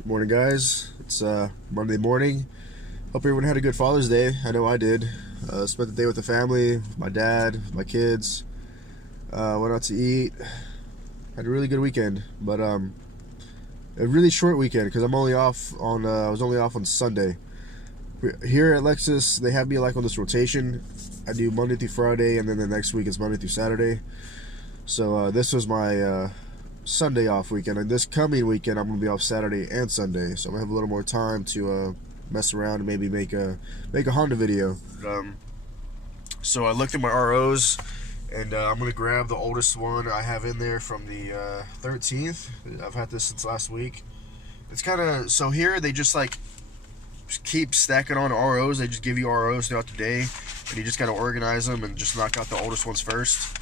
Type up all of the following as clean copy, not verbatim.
Good morning, guys. It's Monday morning. Hope everyone had a good Father's Day. I know I did. Spent the day with the family, my dad, my kids. Went out to eat. Had a really good weekend, but a really short weekend because I'm only off on. I was only off on Sunday. Here at Lexus, they have me like on this rotation. I do Monday through Friday, and then the next week is Monday through Saturday. So this was my Sunday off weekend, and this coming weekend I'm gonna be off Saturday and Sunday, so I'm gonna have a little more time to mess around and maybe make a Honda video. So I looked at my ROs, and I'm gonna grab the oldest one I have in there from the 13th. I've had this since last week. It's kind of, so here they just like keep stacking on ROs. They just give you ROs throughout the day, and you just gotta organize them and just knock out the oldest ones first.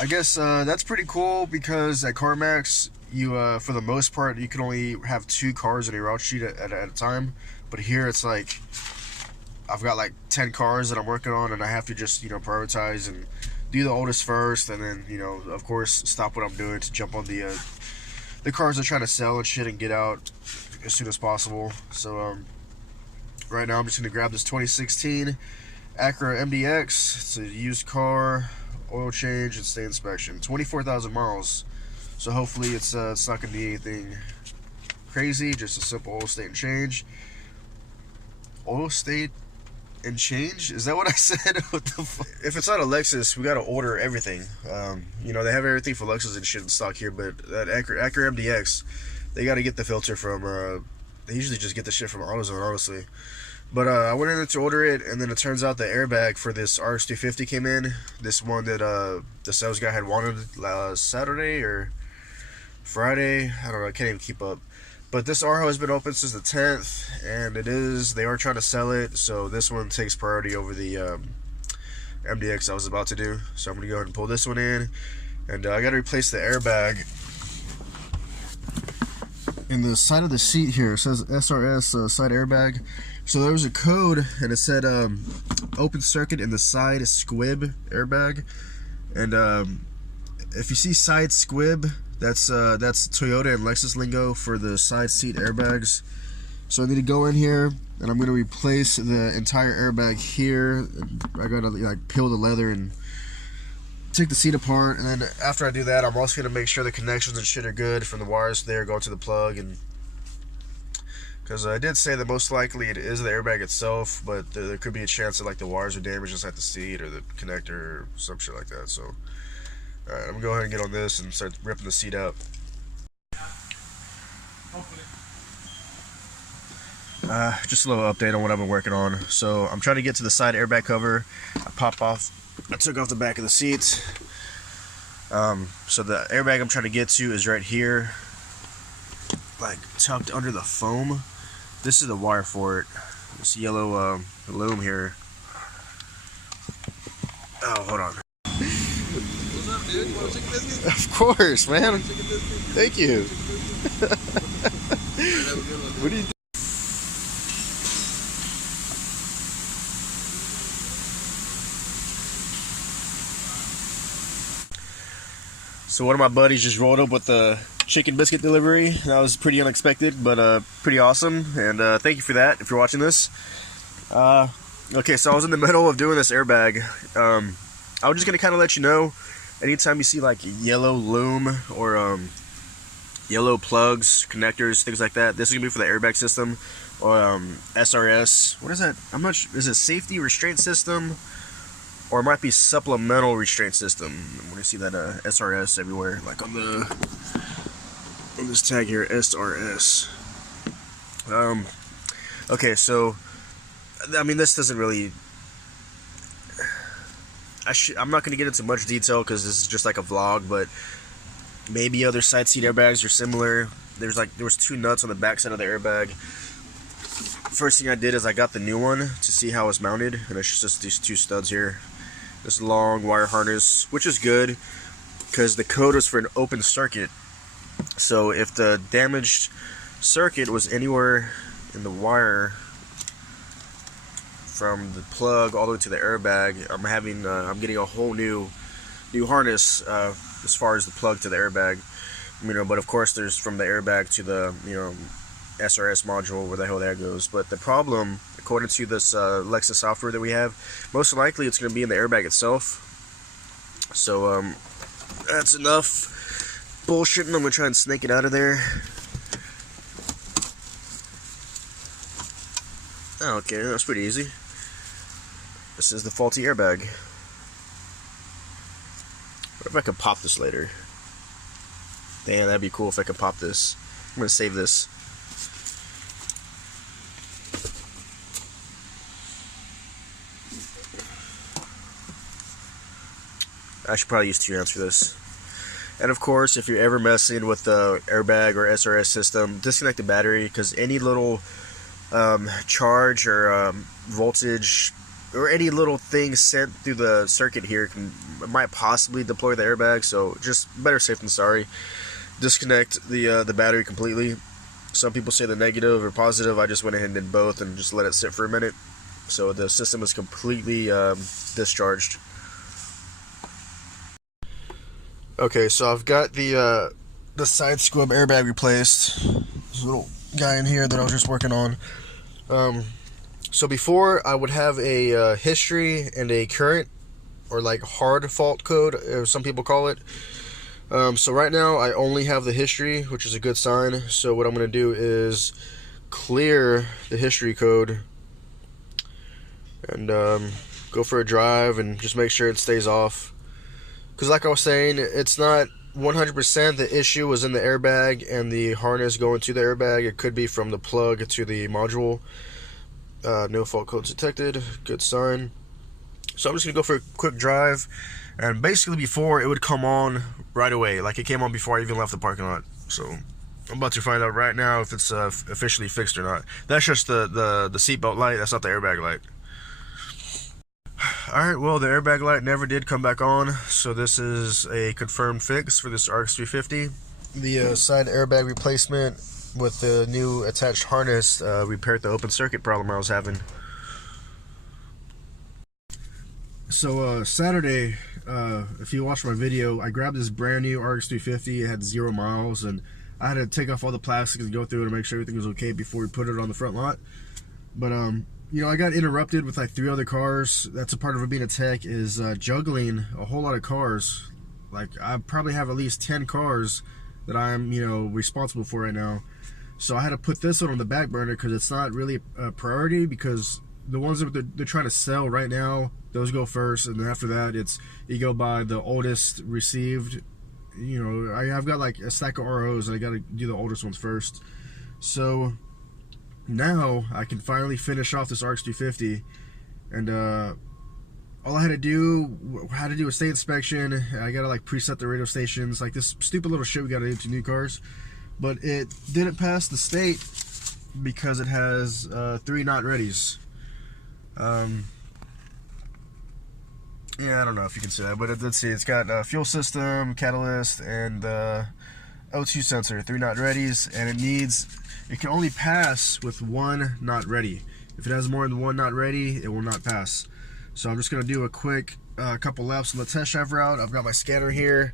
I guess that's pretty cool because at CarMax, you for the most part, you can only have 2 cars in a route sheet at a time. But here it's like I've got like 10 cars that I'm working on, and I have to just prioritize and do the oldest first, and then of course stop what I'm doing to jump on the cars I'm trying to sell and shit and get out as soon as possible. So right now I'm just gonna grab this 2016 Acura MDX. It's a used car. Oil change and state inspection, 24,000 miles, so hopefully it's not gonna be anything crazy, just a simple oil state and change. Oil state and change, is that what I said? What the fuck? If it's not a Lexus, we gotta order everything. They have everything for Lexus and shit in stock here, but that Acura MDX, they gotta get the filter from they usually just get the shit from AutoZone, honestly. But I went in to order it, and then it turns out the airbag for this RX-250 came in. This one that the sales guy had wanted last Saturday or Friday. I don't know, I can't even keep up. But this RO has been open since the 10th, and they are trying to sell it, so this one takes priority over the MDX I was about to do. So I'm going to go ahead and pull this one in, and I got to replace the airbag. In the side of the seat here, it says SRS side airbag. So there was a code, and it said open circuit in the side squib airbag. And if you see side squib, that's Toyota and Lexus lingo for the side seat airbags. So I need to go in here, and I'm going to replace the entire airbag here. I gotta like peel the leather and take the seat apart, and then after I do that, I'm also going to make sure the connections and shit are good from the wires there going to the plug, and because I did say that most likely it is the airbag itself, but there could be a chance that like the wires are damaged inside the seat or the connector or some shit like that. So alright, I'm gonna go ahead and get on this and start ripping the seat out. Just a little update on what I've been working on. So I'm trying to get to the side airbag cover. I took off the back of the seat. So the airbag I'm trying to get to is right here, like tucked under the foam. This is the wire for it. This yellow loom here. Oh, hold on. What's up, dude? You want a chicken biscuit? Of course, man. Thank you. What do you do? So one of my buddies just rolled up with the chicken biscuit delivery. That was pretty unexpected, but pretty awesome, and thank you for that if you're watching this. Okay, so I was in the middle of doing this airbag. I was just gonna kind of let you know, anytime you see like yellow loom or yellow plugs, connectors, things like that, this is gonna be for the airbag system, or SRS. What is that? I'm not sure. Is it safety restraint system? Or it might be supplemental restraint system. When you see that SRS everywhere, like on this tag here, SRS. Okay, so I mean, this doesn't really. I'm not going to get into much detail because this is just like a vlog, but maybe other side seat airbags are similar. There was 2 nuts on the back side of the airbag. First thing I did is I got the new one to see how it's mounted, and it's just these 2 studs here. This long wire harness, which is good because the code was for an open circuit. So if the damaged circuit was anywhere in the wire from the plug all the way to the airbag, I'm getting a whole new harness as far as the plug to the airbag. but of course there's from the airbag to the, SRS module, where the hell that goes. But the problem, according to this Lexus software that we have, most likely it's going to be in the airbag itself. So that's enough bullshitting. I'm going to try and snake it out of there. Oh, okay, that's pretty easy. This is the faulty airbag. What if I could pop this later? Damn, that'd be cool if I could pop this. I'm going to save this. I should probably use 2 hands for this. And of course, if you're ever messing with the airbag or SRS system, disconnect the battery, because any little charge or voltage or any little thing sent through the circuit here might possibly deploy the airbag. So just better safe than sorry. Disconnect the battery completely. Some people say the negative or positive. I just went ahead and did both and just let it sit for a minute, so the system is completely discharged. Okay, so I've got the side squib airbag replaced. This little guy in here that I was just working on. So before, I would have a history and a current, or like hard fault code, as some people call it. So right now I only have the history, which is a good sign. So what I'm going to do is clear the history code and go for a drive and just make sure it stays off. Because like I was saying, it's not 100% the issue was in the airbag and the harness going to the airbag. It could be from the plug to the module. No fault codes detected. Good sign. So I'm just going to go for a quick drive. And basically before, it would come on right away. Like it came on before I even left the parking lot. So I'm about to find out right now if it's officially fixed or not. That's just the seatbelt light. That's not the airbag light. Alright, well, the airbag light never did come back on, so this is a confirmed fix for this RX 350. The side airbag replacement with the new attached harness repaired the open circuit problem I was having. So Saturday, if you watched my video, I grabbed this brand new RX 350. It had 0 miles, and I had to take off all the plastic and go through it to make sure everything was okay before we put it on the front lot. But I got interrupted with like 3 other cars. That's a part of being a tech, is juggling a whole lot of cars. Like I probably have at least 10 cars that I'm, responsible for right now. So I had to put this one on the back burner because it's not really a priority, because the ones that they're trying to sell right now, those go first, and then after that you go by the oldest received. I've got like a stack of ROs and I got to do the oldest ones first. So now I can finally finish off this RX 350, and all I had to do a state inspection. I gotta like preset the radio stations, like this stupid little shit we gotta do to new cars. But it didn't pass the state because it has 3 not readies. Yeah, I don't know if you can see that, but let's see. It's got fuel system, catalyst, and O2 sensor, 3 not readies, and it can only pass with 1 not ready. If it has more than 1 not ready, it will not pass. So I'm just gonna do a quick couple laps on the test drive route. I've got my scanner here.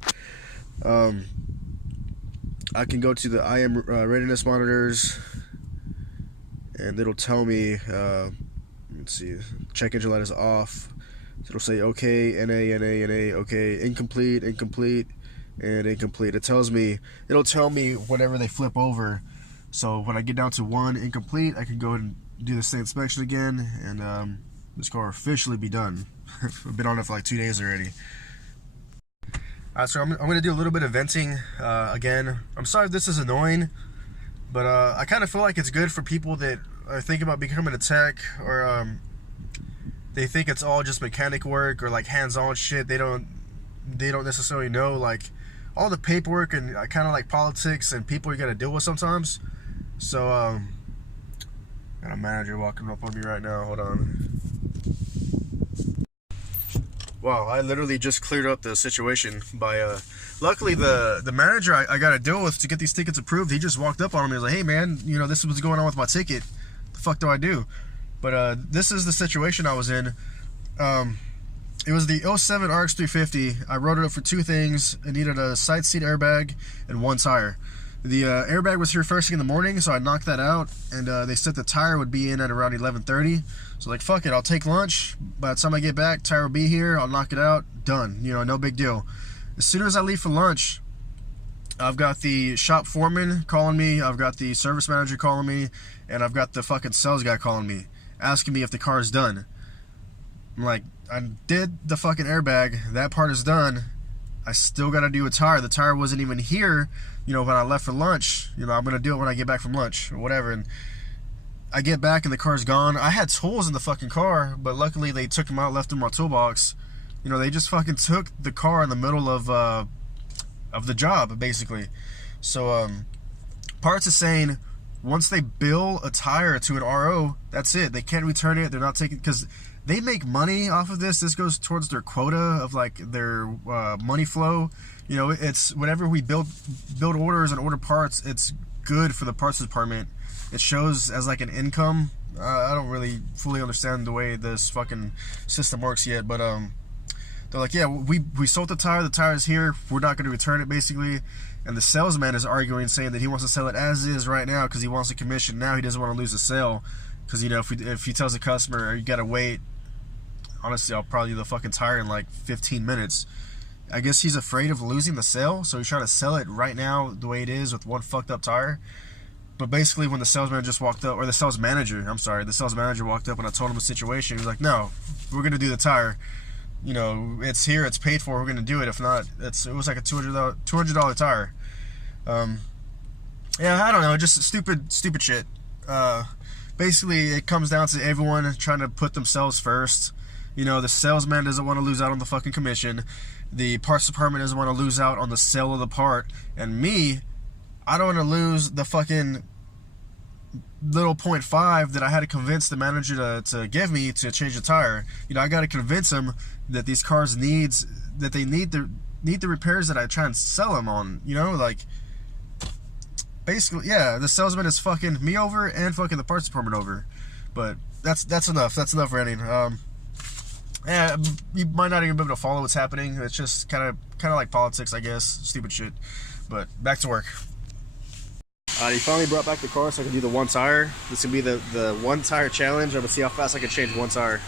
I can go to the IM readiness monitors, and it'll tell me, let's see, check engine light is off. So it'll say okay, NA, okay, incomplete, and incomplete. It'll tell me whenever they flip over. So when I get down to 1 incomplete, I can go and do the state inspection again, and this car will officially be done. I've been on it for like 2 days already. So I'm going to do a little bit of venting again. I'm sorry if this is annoying, but I kind of feel like it's good for people that are thinking about becoming a tech, or they think it's all just mechanic work or like hands-on shit. They don't necessarily know like all the paperwork and kind of like politics and people you got to deal with sometimes. So got a manager walking up on me right now. Hold on. Wow, I literally just cleared up the situation by luckily the manager I got to deal with to get these tickets approved, he just walked up on me and was like, hey man, this is what's going on with my ticket. The fuck do I do? But this is the situation I was in. It was the '07 RX 350. I wrote it up for two things. It needed a side seat airbag and one tire. The airbag was here first thing in the morning, so I knocked that out, and they said the tire would be in at around 11:30. So like, fuck it, I'll take lunch. By the time I get back, tire will be here. I'll knock it out. Done. You know, no big deal. As soon as I leave for lunch, I've got the shop foreman calling me, I've got the service manager calling me, and I've got the fucking sales guy calling me, asking me if the car is done. I'm like, I did the fucking airbag, that part is done. I still gotta do a tire. The tire wasn't even here, you know, when I left for lunch. You know, I'm gonna do it when I get back from lunch or whatever. And I get back and the car's gone. I had tools in the fucking car, but luckily they took them out, left them in my toolbox. You know, they just fucking took the car in the middle of the job, basically. So Parts is saying once they bill a tire to an RO, that's it. They can't return it. They're not taking, because they make money off of this. This goes towards their quota of like their money flow. You know, it's whenever we build orders and order parts, it's good for the parts department. It shows as like an income. I don't really fully understand the way this fucking system works yet, but they're like, yeah, we sold the tire is here, we're not going to return it, basically. And the salesman is arguing, saying that he wants to sell it as is right now because he wants a commission. Now he doesn't want to lose the sale, because, you know, if he tells the customer, you got to wait, honestly, I'll probably do the fucking tire in like 15 minutes. I guess he's afraid of losing the sale, so he's trying to sell it right now the way it is with one fucked up tire. But basically, when the salesman just walked up, or the sales manager walked up, and I told him the situation, he was like, no, we're going to do the tire. You know, it's here, it's paid for, we're going to do it. If not, it was like a $200 tire. Yeah, I don't know, just stupid shit. Basically, it comes down to everyone trying to put themselves first. You know, the salesman doesn't want to lose out on the fucking commission. The parts department doesn't want to lose out on the sale of the part. And me, I don't want to lose the fucking little 0.5 that I had to convince the manager to give me to change the tire. You know, I got to convince him that these cars need the repairs that I try and sell them on. You know, like, basically, yeah, the salesman is fucking me over and fucking the parts department over. But that's enough. That's enough ranting. Yeah, you might not even be able to follow what's happening. It's just kind of like politics, I guess. Stupid shit. But back to work. He finally brought back the car so I can do the one tire. This can be the one tire challenge. I'm gonna see how fast I can change one tire.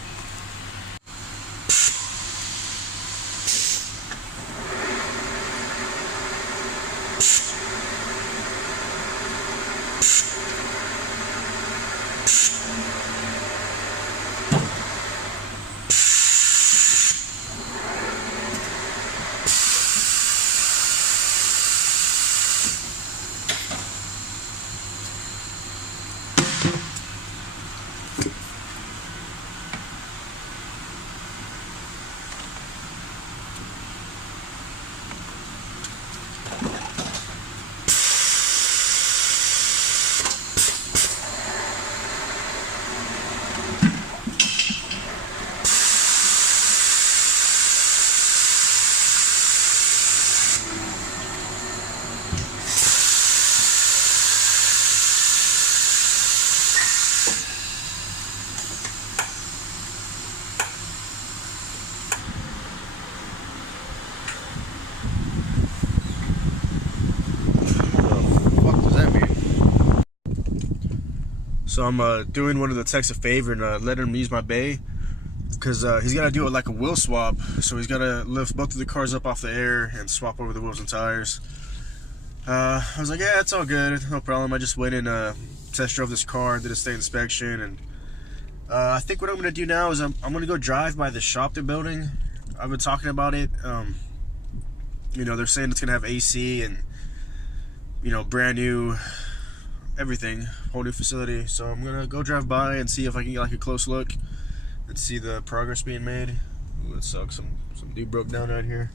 So I'm doing one of the techs a favor and letting him use my bay, because he's got to do it like a wheel swap. So he's got to lift both of the cars up off the air and swap over the wheels and tires. I was like, yeah, it's all good, no problem. I just went and test drove this car, did a state inspection, and I think what I'm going to do now is I'm going to go drive by the shop they're building. I've been talking about it. You know, they're saying it's going to have AC and, you know, brand new everything, whole new facility. So I'm gonna go drive by and see if I can get like a close look and see the progress being made. Ooh, that sucks. Some dude broke down right here.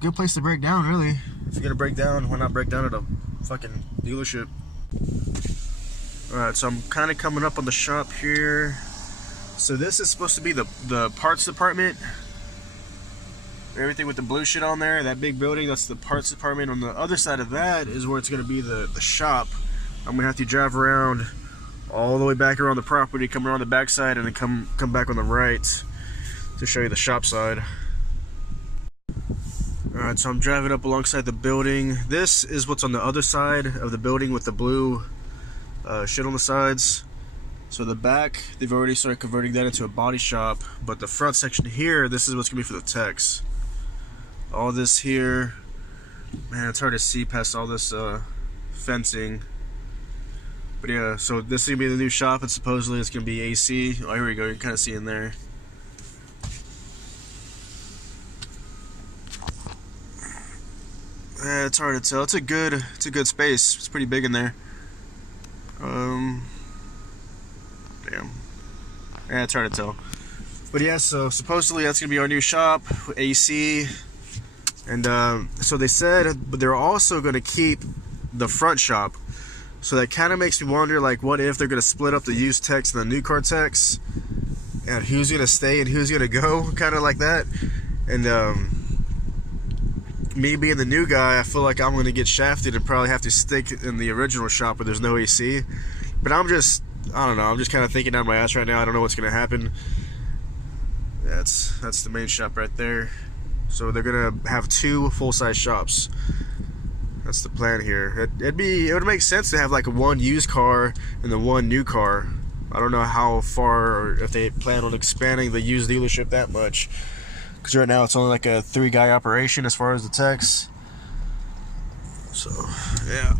Good place to break down, really. If you're gonna break down, why not break down at a fucking dealership? Alright, so I'm kind of coming up on the shop here. So this is supposed to be the parts department. Everything with the blue shit on there, that big building, that's the parts department. On the other side of that is where it's going to be the shop. I'm going to have to drive around all the way back around the property, come around the back side, and then come back on the right. to show you the shop side. Alright, so I'm driving up alongside the building. This is what's on the other side of the building with the blue shit on the sides. So the back, they've already started converting that into a body shop, but the front section here, this is what's gonna be for the techs. All this here, man, it's hard to see past all this fencing. But yeah, so this is gonna be the new shop, and supposedly it's gonna be AC. Oh, here we go, you can kind of see in there. Yeah, it's hard to tell. It's a good space. It's pretty big in there. Damn. Yeah, it's hard to tell. But yeah, so supposedly that's gonna be our new shop, AC, and so they said, but they're also gonna keep the front shop. So that kind of makes me wonder, like, what if they're gonna split up the used techs and the new car techs, and who's gonna stay and who's gonna go, kind of like that. And me being the new guy, I feel like I'm gonna get shafted and probably have to stick in the original shop where there's no AC. But I don't know, I'm just kind of thinking out my ass right now. I don't know what's gonna happen. That's the main shop right there. So they're gonna have 2 full-size shops. That's the plan here. It would make sense to have like one used car and then one new car. I don't know how far, or if they plan on expanding the used dealership that much. Because right now it's only like a 3-guy operation as far as the techs. So yeah.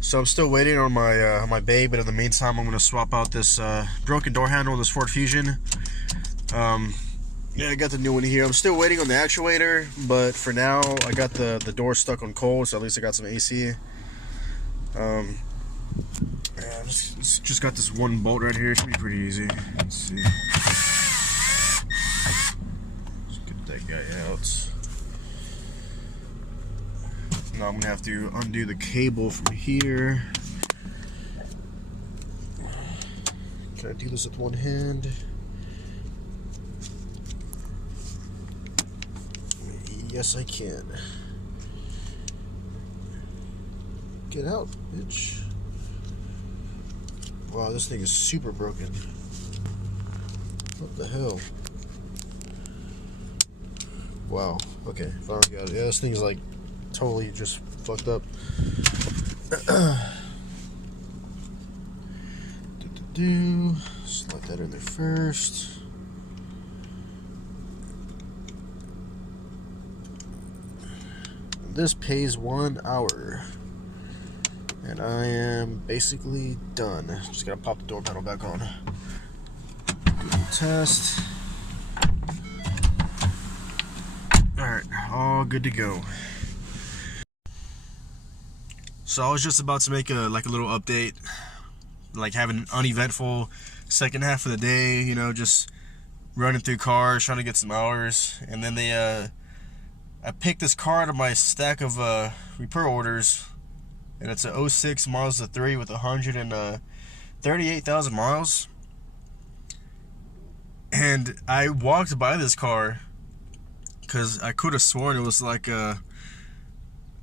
So I'm still waiting on my babe, but in the meantime I'm gonna swap out this broken door handle on this Ford Fusion. Yeah, I got the new one here. I'm still waiting on the actuator, but for now I got the door stuck on cold, so at least I got some AC. Yeah, just got this one bolt right here. It should be pretty easy. Let's see. That guy out. Now I'm gonna have to undo the cable from here. Can I do this with one hand? Yes, I can. Get out, bitch. Wow, this thing is super broken. What the hell? Wow, okay, finally got it. Yeah, this thing's like totally just fucked up. Slide that in there first. This pays 1 hour. And I am basically done. Just gotta pop the door panel back on. Do the test. Alright, all good to go. So I was just about to make a little update, like have an uneventful second half of the day, you know, just running through cars, trying to get some hours. And then I picked this car out of my stack of repair orders, and it's a 06 Mazda 3 with 138,000 miles. And I walked by this car because I could have sworn it was like an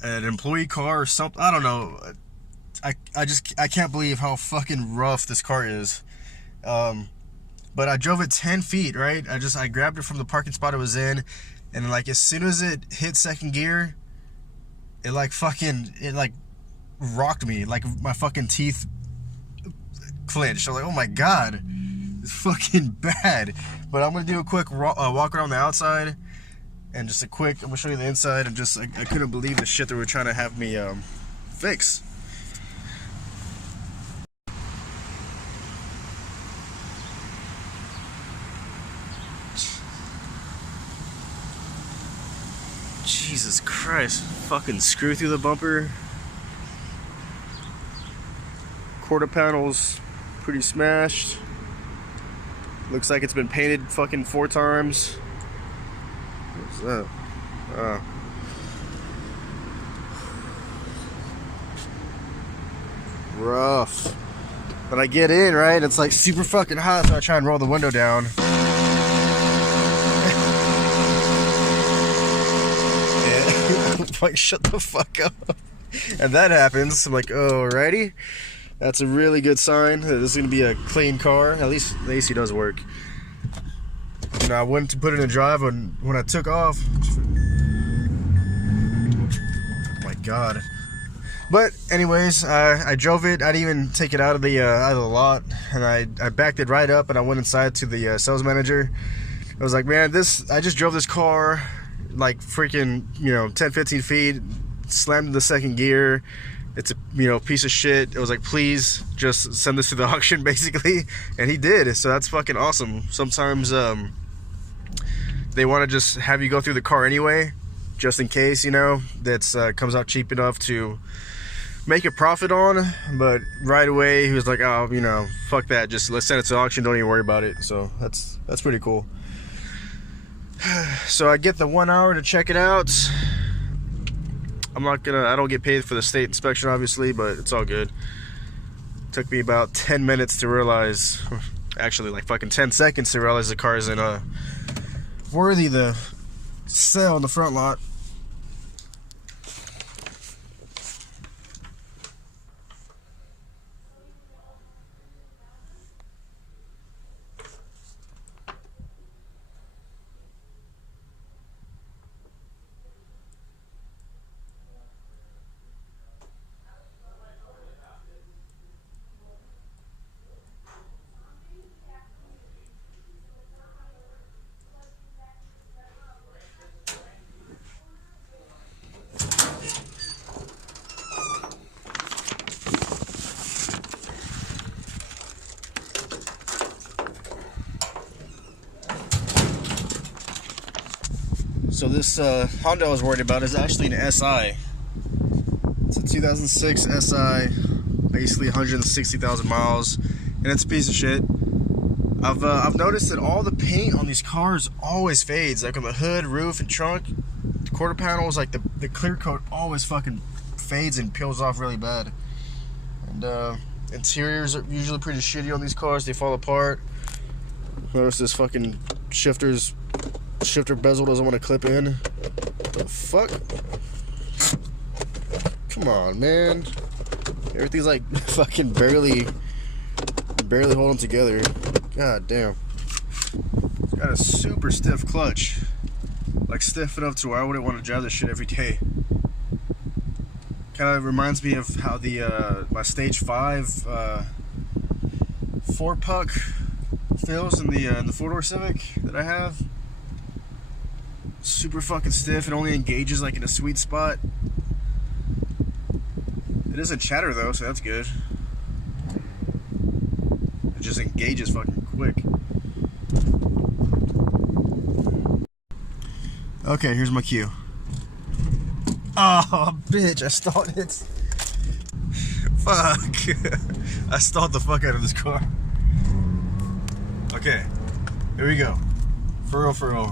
employee car or something. I don't know. I can't believe how fucking rough this car is. But I drove it 10 feet, right? I grabbed it from the parking spot it was in, and like as soon as it hit second gear, it like rocked me, like my fucking teeth clenched. I was like, oh my god, it's fucking bad. But I'm gonna do a quick walk around the outside, and just a quick, I'm gonna show you the inside, and just I couldn't believe the shit they were trying to have me fix. Jesus Christ, fucking screw through the bumper. Quarter panel's pretty smashed. Looks like it's been painted fucking 4 times. What's that? Rough. But I get in, right? It's like super fucking hot, so I try and roll the window down. Like, shut the fuck up. And that happens. I'm like, alrighty. That's a really good sign that this is gonna be a clean car. At least the AC does work. and I went to put it in drive, and when I took off, oh my god. But anyways, I drove it. I didn't even take it out of the lot, and I backed it right up, and I went inside to the sales manager. I was like, man, I just drove this car like freaking 10-15 feet, slammed in the second gear. It's a piece of shit. It was like, please just send this to the auction, basically, and he did. So that's fucking awesome. Sometimes they want to just have you go through the car anyway, just in case, that's comes out cheap enough to make a profit on. But right away he was like, oh, fuck that, just let's send it to auction, don't even worry about it. So that's pretty cool. So I get the 1 hour to check it out. I don't get paid for the state inspection, obviously, but it's all good. Took me about 10 minutes to realize, actually like fucking 10 seconds to realize the car isn't worthy to sell in the front lot. So this Honda I was worried about is actually an SI. It's a 2006 SI, basically 160,000 miles, and it's a piece of shit. I've noticed that all the paint on these cars always fades, like on the hood, roof, and trunk. The quarter panels, like the clear coat, always fucking fades and peels off really bad. And interiors are usually pretty shitty on these cars. They fall apart. Notice this fucking shifter bezel doesn't want to clip in. The fuck? Come on, man. Everything's like fucking barely holding together. God damn. It's got a super stiff clutch. Like stiff enough to where I wouldn't want to drive this shit every day. Kind of reminds me of how the my stage 5 4-puck feels in the 4-door Civic that I have. Super fucking stiff. It only engages like in a sweet spot. It doesn't chatter though, so that's good. It just engages fucking quick. Okay, here's my cue. Oh, bitch, I stalled it. Fuck. I stalled the fuck out of this car. Okay, here we go. For real.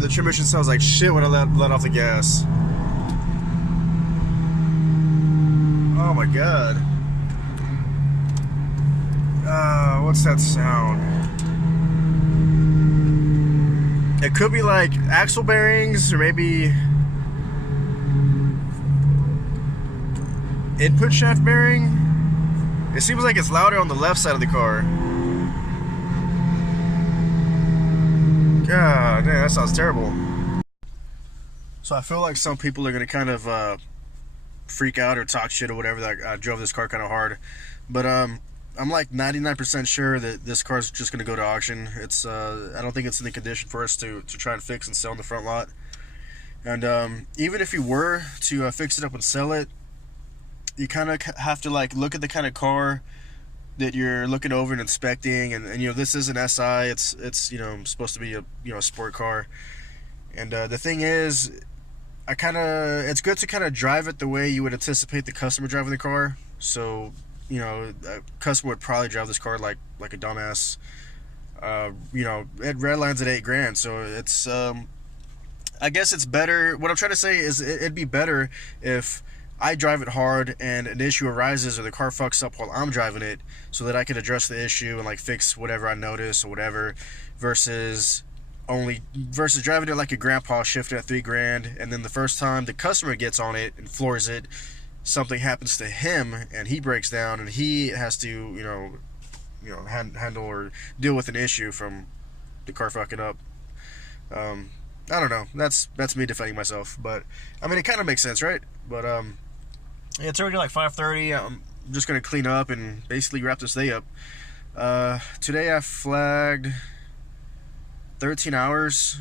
The transmission sounds like shit when I let off the gas. Oh my god. What's that sound? It could be like axle bearings, or maybe input shaft bearing. It seems like it's louder on the left side of the car. God damn, that sounds terrible. So I feel like some people are gonna kind of freak out or talk shit or whatever that I drove this car kind of hard, but I'm like 99% sure that this car's just gonna go to auction. It's I don't think it's in the condition for us to try and fix and sell in the front lot. And even if you were to fix it up and sell it, you kind of have to like look at the kind of car that you're looking over and inspecting, and this is an SI. It's supposed to be a sport car, and the thing is, it's good to kind of drive it the way you would anticipate the customer driving the car. So a customer would probably drive this car like a dumbass. It redlines at $8,000, so it's I guess it's better. What I'm trying to say is it'd be better if I drive it hard and an issue arises or the car fucks up while I'm driving it, so that I could address the issue and like fix whatever I notice or whatever, versus driving it like a grandpa, shifting at $3,000, and then the first time the customer gets on it and floors it, something happens to him and he breaks down and he has to handle or deal with an issue from the car fucking up. I don't know. That's me defending myself, but I mean it kind of makes sense, right? But yeah, it's already like 5:30. I'm just gonna clean up and basically wrap this day up. Today I flagged 13 hours.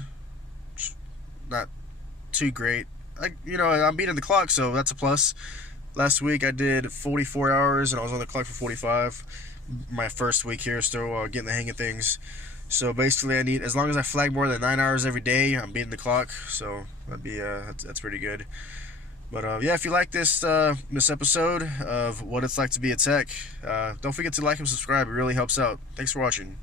Not too great. I'm beating the clock, so that's a plus. Last week I did 44 hours and I was on the clock for 45. My first week here, still getting the hang of things. So basically, I need, as long as I flag more than 9 hours every day, I'm beating the clock. So that'd be that's pretty good. But yeah, if you like this episode of what it's like to be a tech, don't forget to like and subscribe. It really helps out. Thanks for watching.